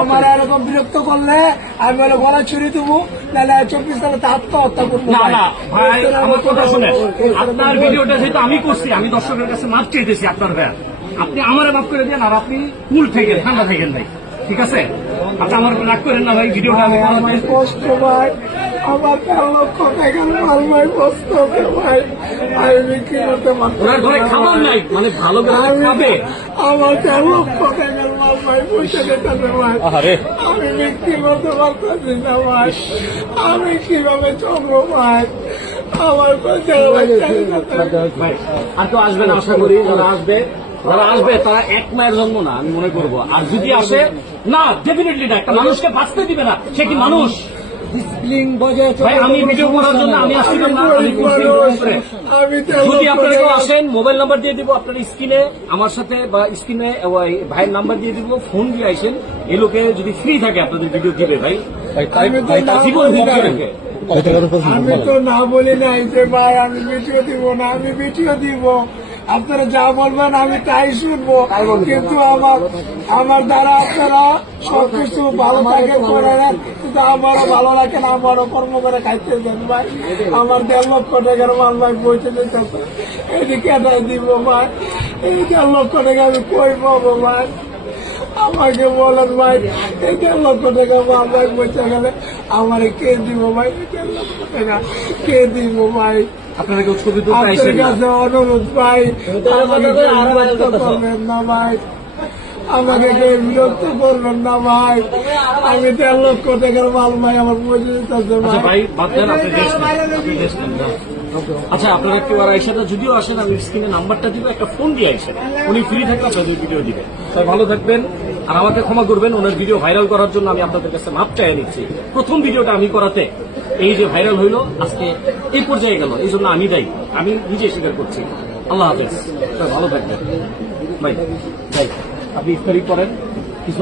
আমার এরকম বিরক্ত করলে আমি বলে গলা ছুরি দেবো, নাহলে 24 সালে আত্মহত্যা করবো। না না ভাই, আমার কথা শুনে, আপনার ভিডিওটা যেহেতু আমি করছি, আমি দর্শকের কাছে মাপ চেয়েছি আপনার ভাই, আপনি আমারে মাফ করে দেন, আর আপনি কুল থেকে ঠান্ডা থাকেন ভাই, ঠিক আছে? আপনি আমার রাগ করেন না ভাই, ভিডিওটা আমি কষ্ট ভাই, আমার 13 লক্ষ টাকা মাল ভাই, কষ্ট ভাই, আমি বিক্রি করতে পারছি ওনার ঘরে খাবার নাই, মানে ভালো করে খাবে। আমার 13 লক্ষ টাকার মাল ভাই পয়সা দিতে ভাই, আমি বিক্রি করতে পারতেছি না ভাই, আমি কিভাবে চলবো ভাই, আমার পয়সা ভাই আর তো আসবে না, আশা করি যারা আসবে তারা এক মায়ের জন্ম না, আমি মনে করবো। আর যদি আসে না, ডেফিনেটলি না, একটা মানুষকে বাঁচতে দিবে না, সে কি মানুষ? ভাই আমি ভিডিও করার জন্য আমি আসছিলাম না, যদি আপনারা কেউ আসেন, মোবাইল নাম্বার দিয়ে দিব আপনার স্ক্রিনে, আমার সাথে বা স্ক্রিনে ভাইয়ের নাম্বার দিয়ে দিব, ফোন দিয়ে আসেন। এই লোকে যদি ফ্রি থাকে আপনাদের ভিডিও দিবে ভাই, আমি তো না বলি নাই যে ভাই আমি ভিডিও দিব না, আমি ভিডিও দিব, আপনারা যা বলবেন আমি তাই শুনবো, কিন্তু আমার দ্বারা আপনারা সবকিছু ভালো থাকে করে নেন, কিন্তু আমারও ভালো রাখেন, আমারও কর্ম করে খাইতে দেন ভাই। আমার 1.5 লক্ষ টাকার মাল ভাই পৌঁছে দিতেছে, এদিকে এটাই দিব ভাই, এই 1.5 লক্ষ টাকা আমি কই পাবো ভাই, আমাকে বলেন ভাই, এই 1.5 লক্ষ টাকা মাল ভাই পৌঁছে গেলে আমার কে দিব ভাই? 1.5 লক্ষ টাকা কে দিব ভাই? আপনারা কেউ ছবি তুলতে আপনার আসেন না। কাছে অনুরোধ ভাই, আমাকে কেউ বিরক্ত করবেন না ভাই, আমাকে কেউ বিরক্ত করবেন না ভাই, আমি 1.5 লক্ষ টাকার মাল ভাই আমার পৌঁছে দিতেছে আচ্ছা ভাই। ভাই বাদ দেন, আপনি দেশ নেন, যান। আচ্ছা আপনারা কেউ আর আইসা যদিও আসেন, আমি স্ক্রিনে নাম্বারটা দিব, একটা ফোন দিয়ে আইসেন, উনি ফ্রি থাকলে আপনাদের ভিডিও দিবেন। তাই ভালো থাকবেন, আর আমাকে ক্ষমা করবেন, ওনার ভিডিও ভাইরাল করার জন্য আমি আপনাদের কাছে মাপ চাই নিচ্ছি। প্রথম ভিডিওটা আমি করাতে এই যে ভাইরাল হইলো, আজকে এই পর্যায়ে গেল, এই জন্য আমি দায়ী, আমি নিজে স্বীকার করছি। আল্লাহ হাফেজ, ভালো থাকবেন ভাই। ভাই আপনি ইফতারি করেন কিছু